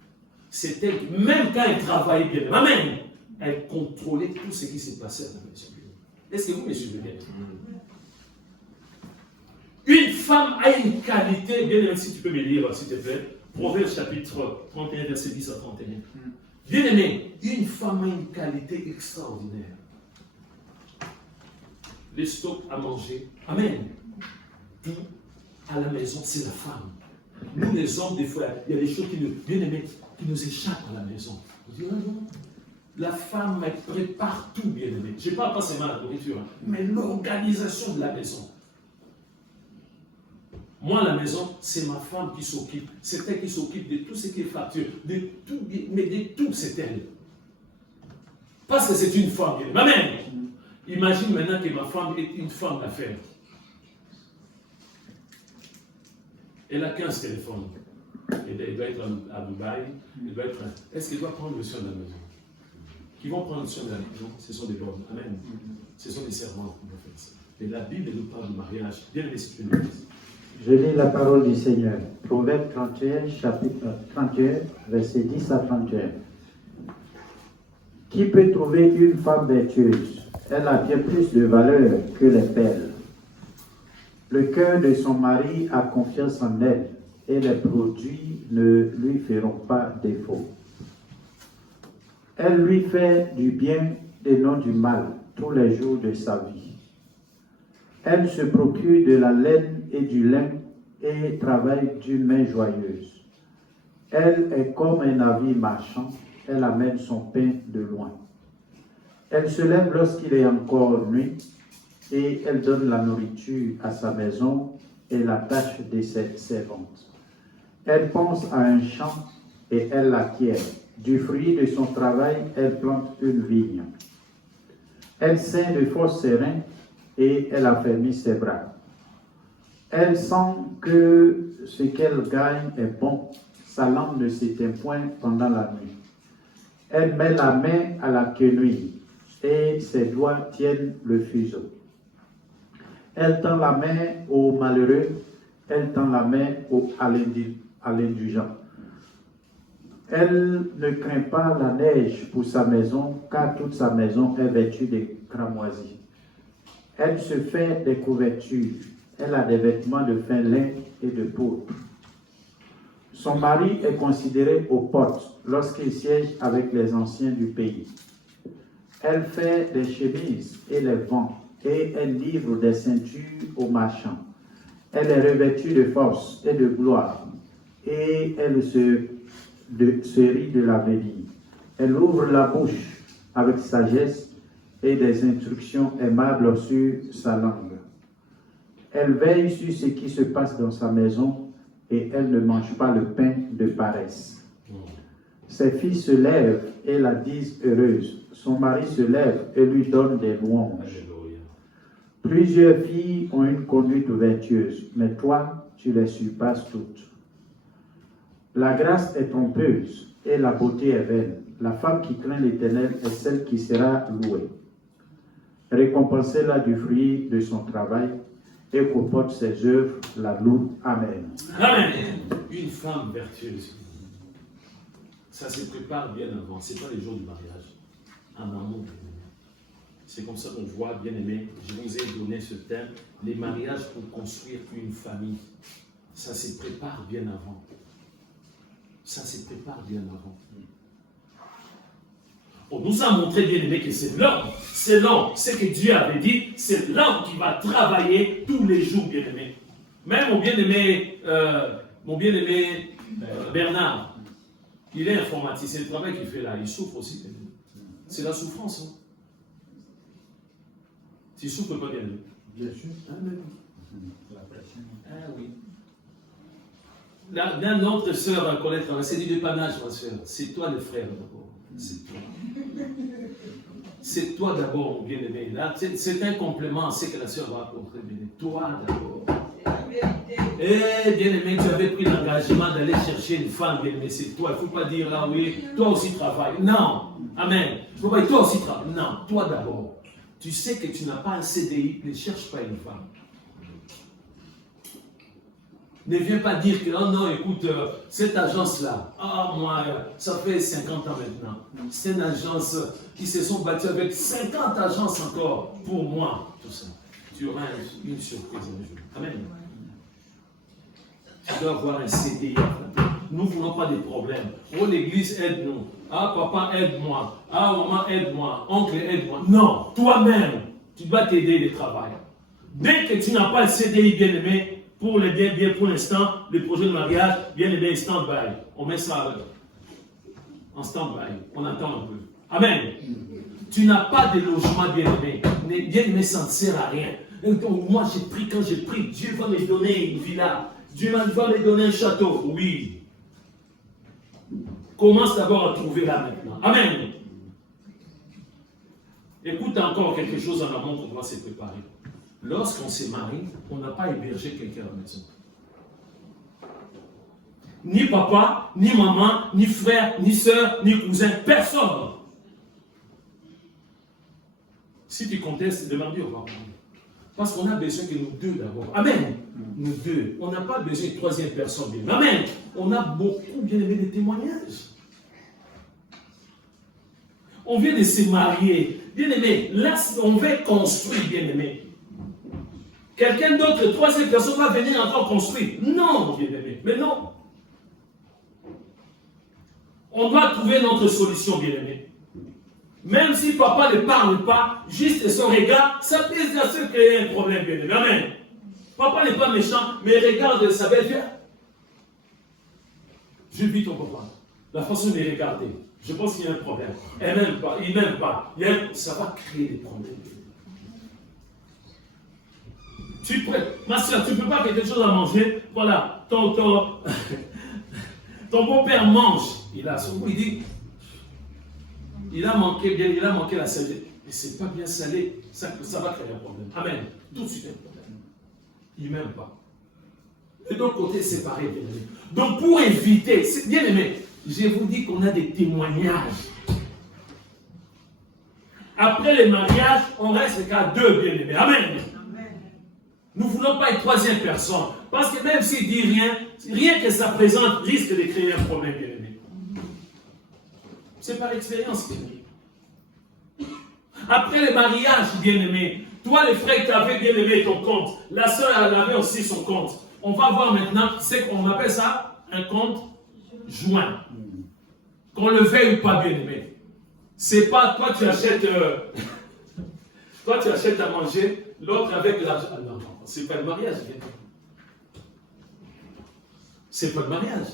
C'est elle, même quand elle travaillait bien, amen, elle contrôlait tout ce qui s'est passé à la maison. Est-ce que vous me suivez bien? Une femme a une qualité, bien aimé, si tu peux me lire, s'il te plaît, Proverbes chapitre 31, verset 10 à 31. Bien aimé, une femme a une qualité extraordinaire. Les stocks à manger, amen. Tout à la maison, c'est la femme. Nous, les hommes, des fois, il y a des choses qui nous échappent à la maison. Vous dites, non, la femme, elle prépare tout, bien aimé. Je ne parle pas seulement de la nourriture, mais l'organisation de la maison. Moi, la maison, c'est ma femme qui s'occupe. C'est elle qui s'occupe de tout ce qui est facture, de tout, mais de tout, c'est elle. Parce que c'est une femme. Amen. Imagine maintenant que ma femme est une femme d'affaires. Elle a 15 téléphones. Elle doit être à Dubaï. Est-ce qu'elle doit prendre le soin de la maison? Qui vont prendre le soin de la maison, ce sont des hommes. Amen. Ce sont des servants qui vont faire ça. Et la Bible nous parle du mariage. Bien l'esprit de l'Église. Je lis la parole du Seigneur. Proverbe 31, chapitre 31, versets 10 à 31. Qui peut trouver une femme vertueuse? Elle a bien plus de valeur que les perles. Le cœur de son mari a confiance en elle, et les produits ne lui feront pas défaut. Elle lui fait du bien et non du mal tous les jours de sa vie. Elle se procure de la laine et du lin et travaille d'une main joyeuse. Elle est comme un navire marchand, elle amène son pain de loin. Elle se lève lorsqu'il est encore nuit et elle donne la nourriture à sa maison et la tâche de ses servantes. Elle pense à un champ et elle l'acquiert. Du fruit de son travail, elle plante une vigne. Elle ceint de force ses reins et elle affermit ses bras. Elle sent que ce qu'elle gagne est bon. Sa langue ne s'éteint point pendant la nuit. Elle met la main à la quenouille et ses doigts tiennent le fuseau. Elle tend la main au malheureux, elle tend la main à l'indigent. Elle ne craint pas la neige pour sa maison, car toute sa maison est vêtue de cramoisis. Elle se fait des couvertures, elle a des vêtements de fin lin et de pourpre. Son mari est considéré aux portes lorsqu'il siège avec les anciens du pays. Elle fait des chemises et les vend, et elle livre des ceintures aux marchands. Elle est revêtue de force et de gloire, et elle se rit de l'avenir. Elle ouvre la bouche avec sagesse et des instructions aimables sur sa langue. Elle veille sur ce qui se passe dans sa maison, et elle ne mange pas le pain de paresse. Ses filles se lèvent et la disent heureuse. Son mari se lève et lui donne des louanges. Plusieurs filles ont une conduite vertueuse, mais toi, tu les surpasses toutes. La grâce est trompeuse et la beauté est vaine. La femme qui craint l'Éternel est celle qui sera louée. Récompensez-la du fruit de son travail et qu'au porte ses œuvres la loue. Amen. Amen. Une femme vertueuse. Ça se prépare bien avant. Ce n'est pas les jours du mariage. En amont. C'est comme ça qu'on voit, bien aimé. Je vous ai donné ce thème. Les mariages pour construire une famille. Ça se prépare bien avant. Ça se prépare bien avant. On nous a montré, bien aimé, que c'est l'homme, ce que Dieu avait dit, c'est l'homme qui va travailler tous les jours, bien aimé. Même mon bien aimé Bernard, il est informaticien, le travail qu'il fait là, il souffre aussi. C'est la souffrance. Hein. Tu souffres pas, bien aimé? Bien sûr. Ah, oui. Là, notre soeur Colette, c'est du dépannage, ma soeur. C'est toi le frère d'abord. C'est toi. C'est toi d'abord, mon bien-aimé. Là, c'est un complément à ce que la soeur va apporter. Toi d'abord. Eh, bien-aimé, tu avais pris l'engagement d'aller chercher une femme, bien-aimé. C'est toi. Il ne faut pas dire, ah oui, toi aussi travaille. Non. Amen. Il faut pas dire, toi aussi travaille. Non, toi d'abord. Tu sais que tu n'as pas un CDI, ne cherche pas une femme. Ne viens pas dire que, oh non, écoute, cette agence-là, moi, ça fait 50 ans maintenant. C'est une agence qui se sont battues avec 50 agences encore pour moi, tout ça. Tu auras une surprise un jour. Amen. Tu dois avoir un CDI. Nous ne voulons pas des problèmes. Oh, l'église, aide-nous. Ah, papa, aide-moi. Ah, maman, aide-moi. Oncle, aide-moi. Non, toi-même, tu dois t'aider le travail. Dès que tu n'as pas le CDI, bien-aimé, pour les bien, pour l'instant, le projet de mariage, bien aimé, stand-by. On met ça en stand-by. On attend un peu. Amen. tu n'as pas de logement, bien-aimé. Bien-aimé, ça ne sert à rien. Donc, moi, quand j'ai pris, Dieu va me donner une villa. Dieu va me donner un château. Oui. Commence d'abord à trouver là maintenant. Amen. Écoute encore quelque chose en amont qu'on doit se préparer. Lorsqu'on se marie, on n'a pas hébergé quelqu'un à la maison. Ni papa, ni maman, ni frère, ni soeur, ni cousin, personne. Si tu contestes, demande-lui, on va parler. Parce qu'on a besoin que nous deux d'abord. Amen. Nous deux. On n'a pas besoin de troisième personne. Bien. Amen. On a beaucoup, bien aimé, de témoignages. On vient de se marier. Bien aimé, là, on va construire, bien aimé. Quelqu'un d'autre, troisième personne, va venir encore construire. Non, bien aimé. Mais non. On doit trouver notre solution, bien aimé. Même si papa ne parle pas, juste son regard, ça peut se créer un problème, bien aimé. Amen. Papa n'est pas méchant, mais regarde sa belle-fille. Je vis ton papa. La façon de regarder. Je pense qu'il y a un problème. Elle n'aime pas, il n'aime pas. Ça va créer des problèmes. Ma soeur, tu ne peux pas quelque chose à manger. Voilà, ton beau-père mange. Il a son goût, il dit, il a manqué la salée. Mais c'est pas bien salé, ça va créer un problème. Amen. Tout de suite un problème. Il ne m'aime pas. Et donc, côté séparé, bien aimé. Donc, pour éviter, bien aimé, je vous dis qu'on a des témoignages. Après le mariage, on reste qu'à deux, bien aimé. Amen. Nous ne voulons pas une troisième personne. Parce que même s'il dit rien que ça présente risque de créer un problème, bien aimé. C'est par expérience, bien aimé. Après le mariage, bien aimé, toi, les frères, tu avais bien aimé ton compte. La soeur, elle avait aussi son compte. On va voir maintenant, c'est qu'on appelle ça un compte joint. Qu'on le veuille ou pas, bien aimé. C'est pas toi, tu achètes à manger, l'autre avec l'argent. Non, non, c'est pas le mariage, bien aimé. C'est pas le mariage.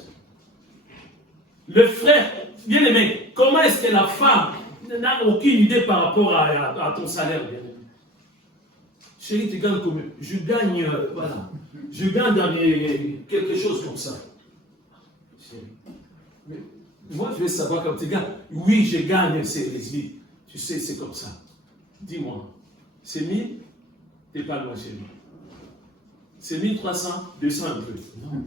Le frère, bien aimé, comment est-ce que la femme n'a aucune idée par rapport à ton salaire, bien aimé? Chérie, tu gagnes combien? Je gagne, voilà. Je gagne dans quelque chose comme ça. Chérie. Mais moi, je vais savoir quand tu gagnes. Oui, je gagne, c'est les. Tu sais, c'est comme ça. Dis-moi, c'est 1000, tu n'es pas loin chez moi. C'est 1300, 200 un peu. Non.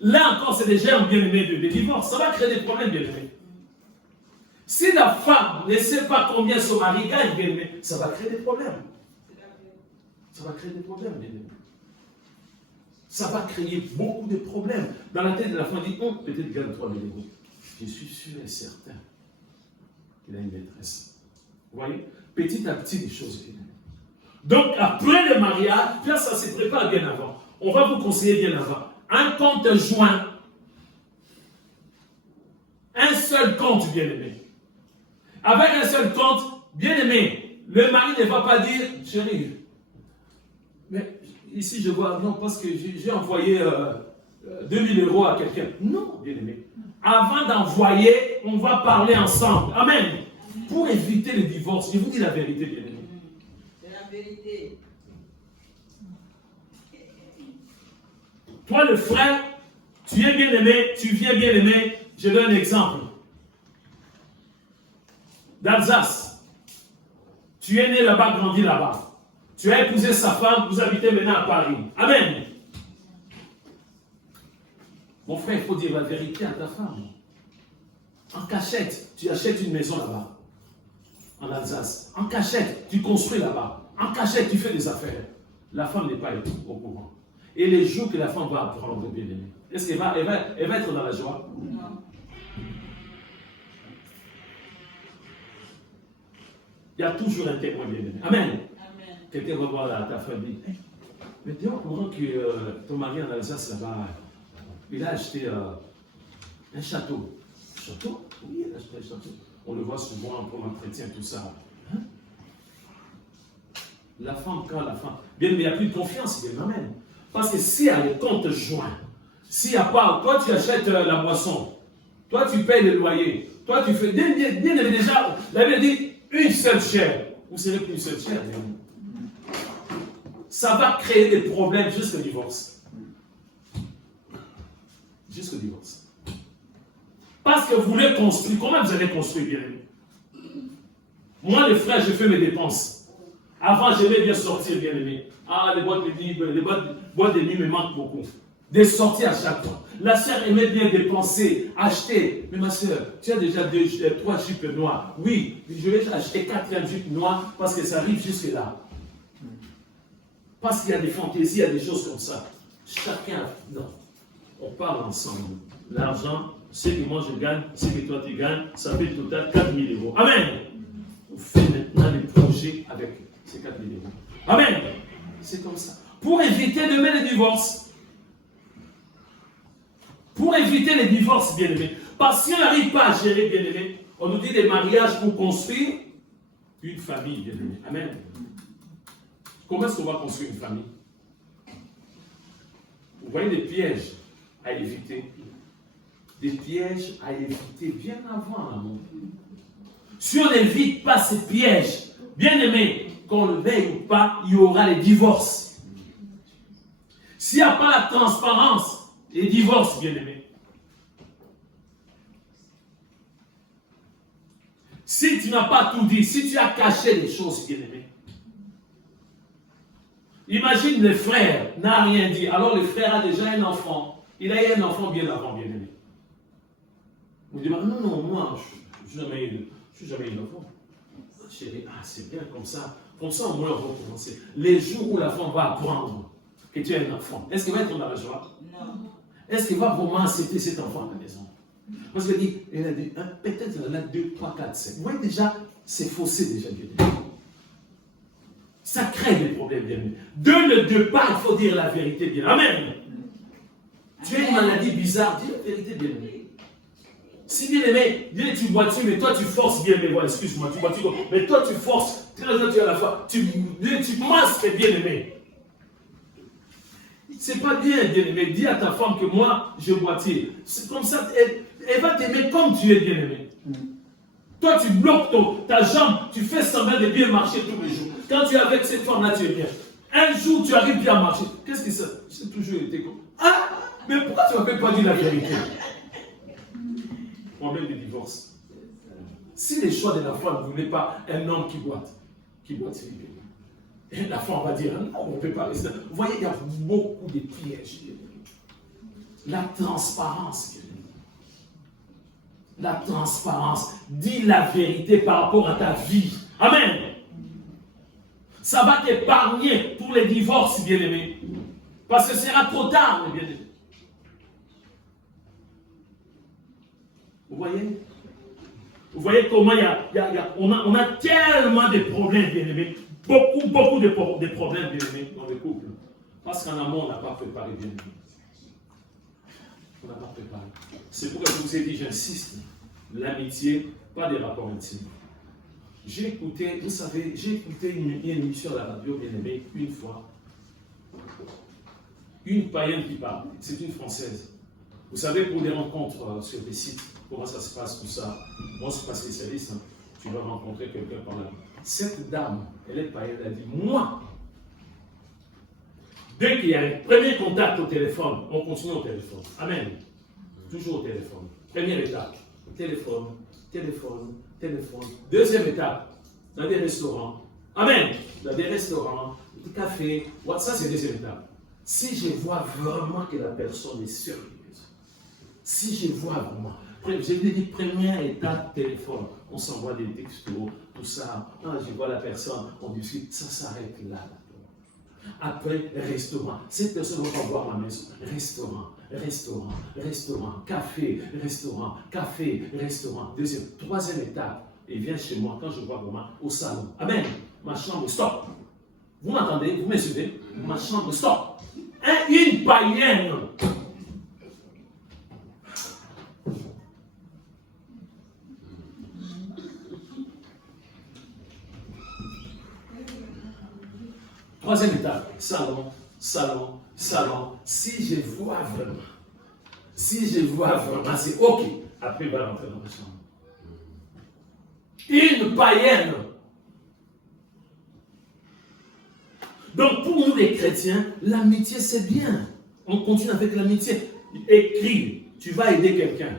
Là encore, c'est déjà un bien-aimé de divorce. Ça va créer des problèmes, bien-aimé. Si la femme ne sait pas combien son mari gagne, bien-aimé, ça va créer des problèmes. Ça va créer des problèmes, bien-aimé. Ça va créer beaucoup de problèmes. Dans la tête de la femme, on dit, oh, peut-être gagne 3 000 euros. Je suis sûr et certain qu'il a une maîtresse. Vous voyez? Petit à petit, des choses viennent. Donc, après le mariage, là, ça se prépare bien avant. On va vous conseiller bien avant. Un compte joint. Un seul compte, bien-aimé. Avec un seul compte, bien-aimé, le mari ne va pas dire, chérie, mais ici je vois, non, parce que j'ai envoyé 2000 euros à quelqu'un. Non, bien-aimé. Avant d'envoyer, on va parler ensemble. Amen. Pour éviter le divorce, je vous dis la vérité, bien-aimé. C'est la vérité. Toi, le frère, tu es bien-aimé, tu viens bien-aimé. Je donne un exemple. D'Alsace. Tu es né là-bas, grandi là-bas. Tu as épousé sa femme, vous habitez maintenant à Paris. Amen. Mon frère, il faut dire la vérité à ta femme. En cachette, tu achètes une maison là-bas. En Alsace. En cachette, tu construis là-bas. En cachette, tu fais des affaires. La femme n'est pas au courant. Et les jours que la femme va apprendre, bien aimé, est-ce qu'elle va être dans la joie? Non. Il y a toujours un témoin, bien aimé. Amen. Amen. Quelqu'un va voir ta femme et dit, mais tu es au courant que ton mari en Alsace, là-bas, il a acheté un château. Un château? Oui, il a acheté un château. On le voit souvent pour l'entretien, tout ça. Hein? La femme, quand la femme... Bien, mais il n'y a plus de confiance, bien, amen. Parce que s'il y a les comptes joints, s'il n'y a pas... Toi, tu achètes la boisson. Toi, tu payes le loyer. Toi, tu fais bien déjà, la Bible dit une seule chair. Vous serez plus une seule chair. Ça va créer des problèmes jusqu'au divorce. Jusqu'au divorce. Parce que vous voulez construire. Comment vous allez construire, bien aimé? Moi, les frères, je fais mes dépenses. Avant, j'aimais bien sortir, bien aimé. Ah, les boîtes de nuit me manquent beaucoup. Des sorties à chaque fois. La sœur aimait bien dépenser, acheter. Mais ma sœur, tu as déjà 3 jupes noires. Oui, je vais acheter 4e jupe noire parce que ça arrive jusque là. Parce qu'il y a des fantaisies, il y a des choses comme ça. Chacun, non. On parle ensemble. L'argent, ce que moi je gagne, ce que toi tu gagnes, ça fait le total 4 000 €. Amen. On fait maintenant des projets avec ces 4 000 €. Amen. C'est comme ça. Pour éviter demain les divorces. Pour éviter les divorces, bien-aimés. Parce qu'on n'arrive pas à gérer, bien-aimés, on nous dit des mariages pour construire une famille, bien-aimés. Amen. Comment est-ce qu'on va construire une famille? Vous voyez des pièges à éviter. Des pièges à éviter bien avant l'amour. Si on n'évite pas ces pièges, bien-aimés, qu'on le veuille ou pas, il y aura les divorces. S'il n'y a pas la transparence, les divorces, bien-aimés. Si tu n'as pas tout dit, si tu as caché les choses, bien-aimés. Imagine le frère n'a rien dit. Alors le frère a déjà un enfant. Il a eu un enfant bien avant, bien-aimé. Vous dites, non, moi, je n'ai jamais eu d'enfant. Chérie, c'est bien comme ça. Comme ça, au moins, on va commencer. Les jours où la femme va apprendre que tu as un enfant, est-ce qu'il va être dans la joie? Non. Est-ce qu'il va vraiment accepter cet enfant à la maison? Parce qu'il dit, peut-être il y en a 2, 3, 4, 5. Vous voyez déjà, c'est faussé déjà, bien. Ça crée des problèmes, bien. De ne pas, il faut dire la vérité, bien. Amen. Tu as une maladie bizarre, dis la vérité, bien. Si bien aimé, tu bois-tu, mais toi tu forces bien aimé. Voilà, excuse-moi, tu bois-tu, mais toi tu forces, tu à la fois, tu masques bien aimé. C'est pas bien aimé. Dis à ta femme que moi je boitis. C'est comme ça, elle va t'aimer comme tu es bien aimé. Toi tu bloques ta jambe, tu fais semblant de bien marcher tous les jours. Quand tu es avec cette femme-là, tu es bien. Un jour tu arrives bien à marcher. Qu'est-ce que c'est? J'ai toujours été comme. Ah, mais pourquoi tu ne m'as pas dit la vérité? Problème de divorce. Si les choix de la femme, vous ne voulez pas un homme qui boite, c'est libéré. Et la femme va dire, non, on ne peut pas rester. Vous voyez, il y a beaucoup de pièges. La transparence. La transparence. Dis la vérité par rapport à ta vie. Amen. Ça va t'épargner pour les divorces, bien-aimés. Parce que ce sera trop tard, bien-aimés. Vous voyez comment on a tellement de problèmes, bien-aimés. Beaucoup de problèmes, bien-aimés, dans le couple. Parce qu'en amont, on n'a pas préparé, bien-aimés. On n'a pas préparé. C'est pourquoi je vous ai dit, j'insiste, l'amitié, pas des rapports intimes. J'ai écouté une émission à la radio, bien-aimée, une fois. Une païenne qui parle. C'est une Française. Vous savez, pour des rencontres sur des sites, comment ça se passe tout ça? Moi, je ne suis pas spécialiste. Hein. Tu vas rencontrer quelqu'un par là. Cette dame, elle est païenne, elle a dit, moi, dès qu'il y a un premier contact au téléphone, on continue au téléphone. Amen. Toujours au téléphone. Première étape, téléphone. Deuxième étape, dans des restaurants. Amen. Dans des restaurants, des cafés. Ça, c'est la deuxième étape. Si je vois vraiment que la personne est sérieuse, si je vois vraiment, j'ai dit première étape téléphone, on s'envoie des textos, tout ça, je vois la personne, on discute, ça s'arrête là. Après, restaurant, cette personne va voir ma maison, restaurant, café, restaurant. Troisième étape, il vient chez moi quand je vois vraiment au salon. Amen, ma chambre, stop. Vous m'entendez, vous me suivez? Ma chambre, stop. Une païenne. Troisième étape, salon. Si je vois vraiment, c'est OK. Après, il va rentrer dans ma chambre. Une païenne. Donc pour nous les chrétiens, l'amitié c'est bien. On continue avec l'amitié. Écris, tu vas aider quelqu'un.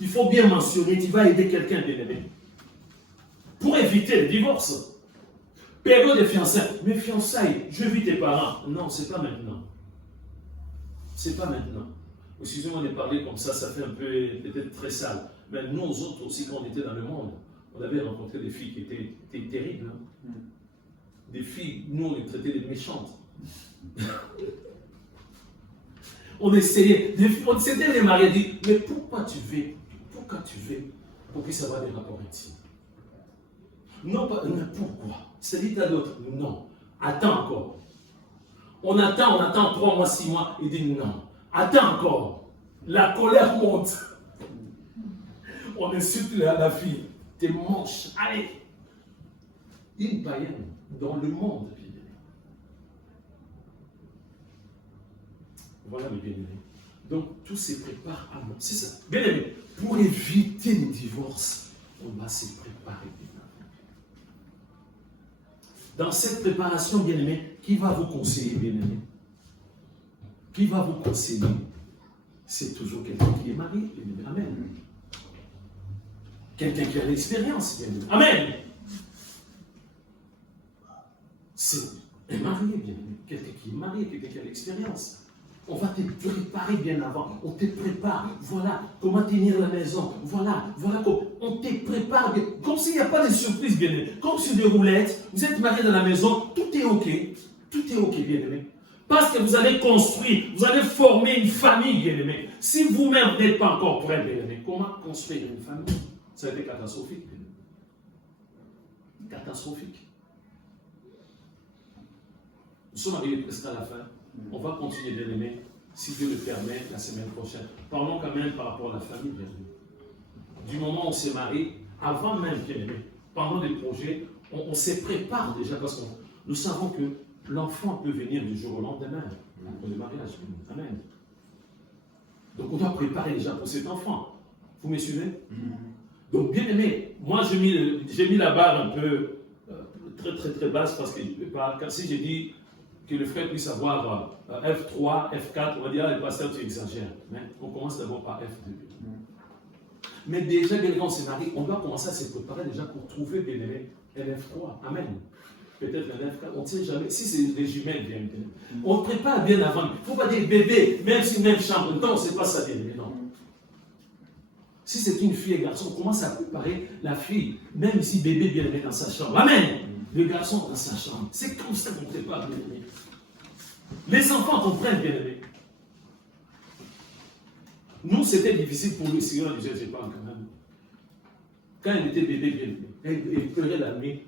Il faut bien mentionner, tu vas aider quelqu'un, bien-aimé. Pour éviter le divorce. Période de fiançailles. Mes fiançailles, je vis tes parents. Non, c'est pas maintenant. C'est pas maintenant. Excusez-moi de parler comme ça fait un peu peut-être très sale. Mais nous autres aussi, quand on était dans le monde, on avait rencontré des filles qui étaient terribles. Hein? Des filles, nous on les traitait de méchantes. On essayait, on s'était les mariés, dit, mais pourquoi tu veux qu'on puisse avoir des rapports intimes? Non, pas, mais pourquoi? C'est dit à d'autres, non, attends encore. On attend 3 mois, 6 mois, il dit non, attends encore. La colère monte. On insulte la fille, t'es moche, allez. Une païenne dans le monde, bien-aimé. Voilà le bien-aimé. Donc tout se prépare à moi. C'est ça. Bien-aimé, pour éviter le divorce, on va se préparer bien. Dans cette préparation, bien-aimé, qui va vous conseiller, bien-aimé? Qui va vous conseiller? C'est toujours quelqu'un qui est marié, bien-aimé. Amen. Quelqu'un qui a l'expérience, bien-aimé. Amen. C'est un marié, bien-aimé. Quelqu'un qui est marié, quelqu'un qui a l'expérience. On va te préparer bien avant. On te prépare. Voilà comment tenir la maison. Voilà comment on te prépare bien. Comme s'il n'y a pas de surprise, bien aimé. Comme sur des roulettes. Vous êtes marié dans la maison. Tout est OK. Tout est OK, bien aimé. Parce que vous allez construire, vous allez former une famille, bien aimé. Si vous-même n'êtes pas encore prêt, bien aimé, comment construire une famille? Ça a été catastrophique, bien aimé. Catastrophique. Nous sommes arrivés presque à la fin. On va continuer de l'aimer, si Dieu le permet, la semaine prochaine. Parlons quand même par rapport à la famille, bien aimé. Du moment où on s'est marié, avant même, bien aimé, pendant des projets, on se prépare déjà parce que nous savons que l'enfant peut venir du jour au lendemain pour le mariage. Amen. Donc on doit préparer déjà pour cet enfant. Vous me suivez? Donc bien aimé, moi j'ai mis la barre un peu très basse parce que je ne peux pas. Car si j'ai dit que le frère puisse avoir F3, F4, on va dire, ah, le pasteur, tu exagères. Mais on commence d'abord par F2. Mais déjà, bien quand on s'est marié, on doit commencer à se préparer déjà pour trouver, bien aimé, un F3. Amen. Peut-être un F4, on ne sait jamais. Si c'est des jumelles, bien aimé. On prépare bien avant. Il ne faut pas dire bébé, même si même chambre. Non, on ne sait pas ça, bien aimé, non. Si c'est une fille et un garçon, on commence à préparer la fille, même si bébé bien aimé dans sa chambre. Amen. Le garçon dans sa chambre. C'est comme ça qu'on prépare, bien aimé. Les enfants comprennent, bien aimé. Nous, c'était difficile pour lui. Si on disait, je parle quand même. Quand il était bébé, bien aimé, il pleurait la nuit.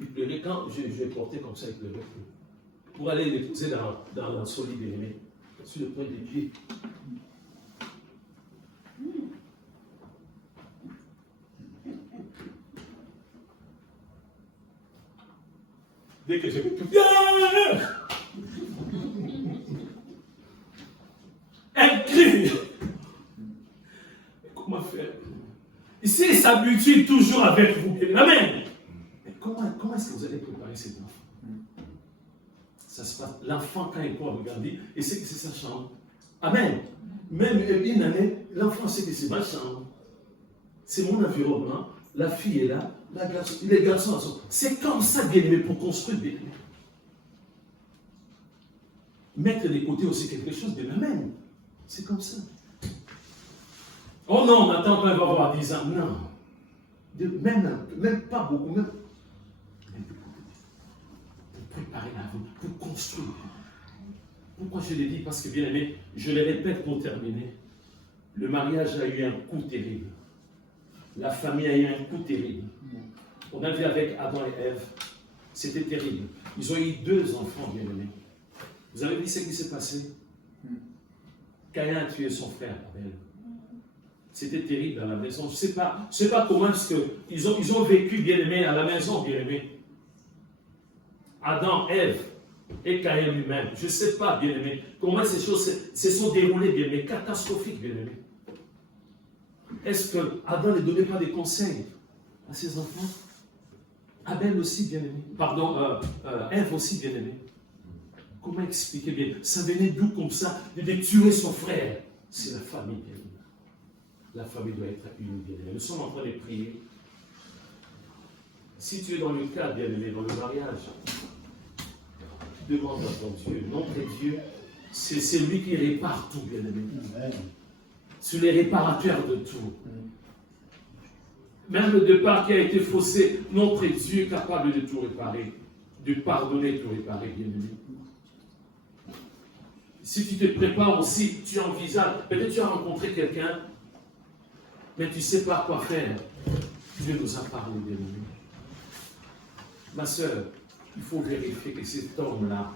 Il pleurait. Quand je l'ai porté comme ça, il pleurait. Pour aller l'épouser dans la solide, bien aimé. Sur le point des pieds. Dès que j'ai vu tout, un cri. Comment faire? Ici, il s'habitue toujours avec vous. Amen. Mais comment est-ce que vous allez préparer cet enfant? Ça se passe. L'enfant, quand il peut regarder, il sait que c'est sa chambre. Amen. Même une année, l'enfant sait que c'est ma chambre. C'est mon environnement. La fille est là. Les garçons sont. C'est comme ça, bien aimé, pour construire, bien aimé. Mettre de côté aussi quelque chose de même. C'est comme ça. Oh non, on attend qu'on va avoir 10 ans. Non. Même pas beaucoup. Même pour préparer la vie, pour construire. Pourquoi je l'ai dit? Parce que, bien aimé, je le répète pour terminer. Le mariage a eu un coup terrible. La famille a eu un coup terrible. On a vu avec Adam et Ève, c'était terrible. Ils ont eu 2 enfants, bien aimés. Vous avez vu ce qui s'est passé? Caïn a tué son frère, Abel. C'était terrible dans la maison. Je ne sais pas comment est-ce qu'ils ont vécu, bien aimés, à la maison, bien aimés. Adam, Ève et Caïn lui-même. Je ne sais pas, bien aimés, comment ces choses se sont déroulées, bien aimés, catastrophiques, bien aimés. Est-ce que Adam ne donnait pas des conseils? à ses enfants. Abel aussi, bien-aimé. Pardon, Ève aussi, bien-aimé. Comment expliquer bien? Ça venait d'où comme ça? De tuer son frère. C'est la famille, bien-aimé. La famille doit être unie, bien-aimé. Nous sommes en train de prier. Si tu es dans le cadre, bien-aimé, dans le mariage, demande à ton Dieu. Notre Dieu, c'est lui qui répare tout, bien-aimé. C'est le réparateur de tout. Même le départ qui a été faussé, notre Dieu est capable de tout réparer, de pardonner, de tout réparer, bien-aimé. Si tu te prépares aussi, tu envisages, peut-être tu as rencontré quelqu'un, mais tu ne sais pas quoi faire. Dieu nous a parlé, bien-aimé. Ma soeur, il faut vérifier que cet homme-là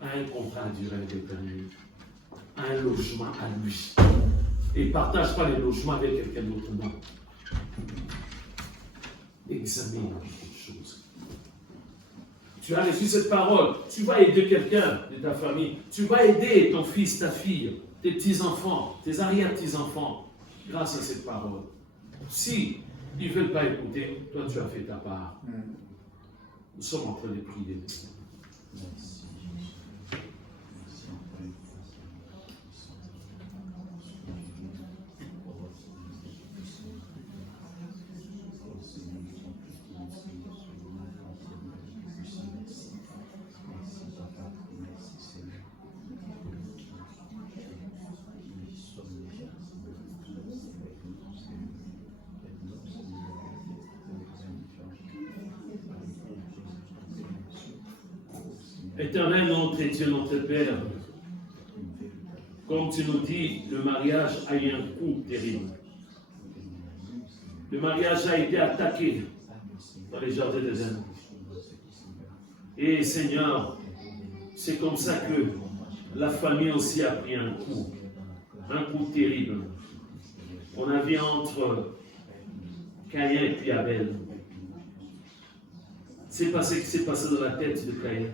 a un contrat à durée indéterminée, a un logement à lui. Et il ne partage pas les logements avec quelqu'un d'autre, non. Examine les choses. Tu as reçu cette parole, tu vas aider quelqu'un de ta famille, tu vas aider ton fils, ta fille, tes petits-enfants, tes arrière-petits-enfants, grâce à cette parole. Si ils ne veulent pas écouter, toi tu as fait ta part. Nous sommes en train de prier. Éternel, notre Dieu, notre Père, comme tu nous dis, le mariage a eu un coup terrible. Le mariage a été attaqué dans les jardins d'Éden. Et Seigneur, c'est comme ça que la famille aussi a pris un coup terrible. On a vu entre Caïn et puis Abel. C'est passé ce qui s'est passé dans la tête de Caïn.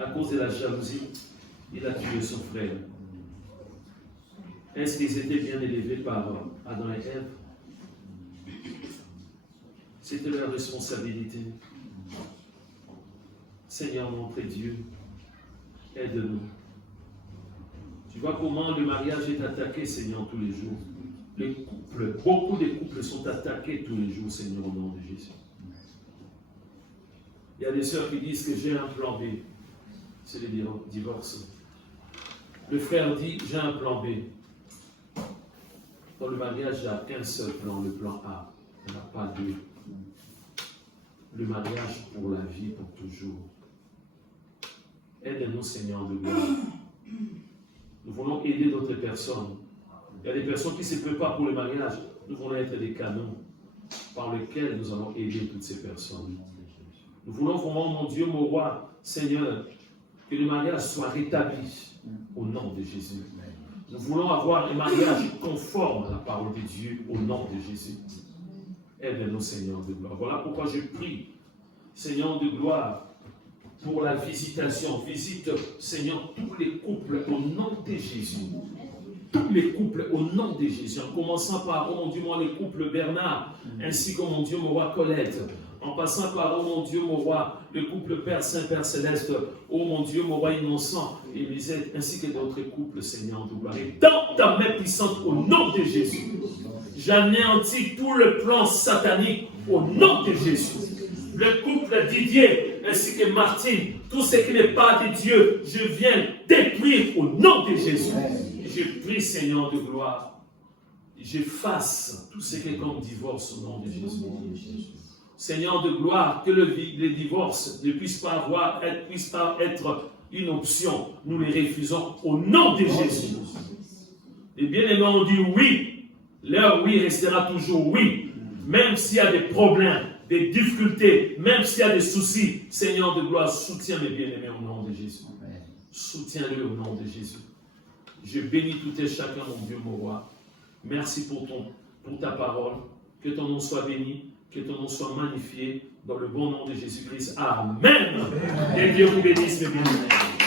À cause de la jalousie, il a tué son frère. Est-ce qu'ils étaient bien élevés par Adam et Ève? C'était leur responsabilité. Seigneur, notre Dieu, aide-nous. Tu vois comment le mariage est attaqué, Seigneur, tous les jours. Les couples, beaucoup de couples sont attaqués tous les jours, Seigneur, au nom de Jésus. Il y a des sœurs qui disent que j'ai un plan B. C'est le divorce. Le frère dit, j'ai un plan B. Dans le mariage, il n'y a qu'un seul plan, le plan A. Il n'y en a pas deux. Le mariage pour la vie, pour toujours. Aide-nous, Seigneur de gloire. Nous voulons aider d'autres personnes. Il y a des personnes qui ne se préparent pour le mariage. Nous voulons être des canons par lesquels nous allons aider toutes ces personnes. Nous voulons vraiment, mon Dieu, mon roi, Seigneur, que le mariage soit rétabli au nom de Jésus. Nous voulons avoir un mariage conforme à la parole de Dieu au nom de Jésus. Aide-nous, Seigneur de gloire. Voilà pourquoi je prie, Seigneur de gloire, pour la visitation. Visite, Seigneur, tous les couples au nom de Jésus. Tous les couples au nom de Jésus. En commençant par, oh mon Dieu, moi, les couples Bernard, ainsi que mon Dieu, mon roi Colette. En passant par, oh mon Dieu, mon roi, le couple Père Saint, Père Céleste, oh mon Dieu, mon roi innocent, Élisée, ainsi que d'autres couples, Seigneur, de gloire. Et dans ta main puissante, au nom de Jésus, j'anéantis tout le plan satanique au nom de Jésus. Le couple Didier, ainsi que Martine, tout ce qui n'est pas de Dieu, je viens détruire au nom de Jésus. Et je prie, Seigneur de gloire, j'efface tout ce qui est comme divorce au nom de Jésus. Seigneur de gloire, que les divorces ne puissent pas être une option. Nous les refusons au nom de Jésus. Les bien-aimés ont dit oui. Leur oui restera toujours oui. Même s'il y a des problèmes, des difficultés, même s'il y a des soucis, Seigneur de gloire, soutiens mes bien-aimés au nom de Jésus. Soutiens-le au nom de Jésus. Je bénis tout et chacun, mon Dieu, mon roi. Merci pour ta parole. Que ton nom soit béni. Que ton nom soit magnifié dans le bon nom de Jésus-Christ. Amen. Et Dieu vous bénisse, mes bien-aimés.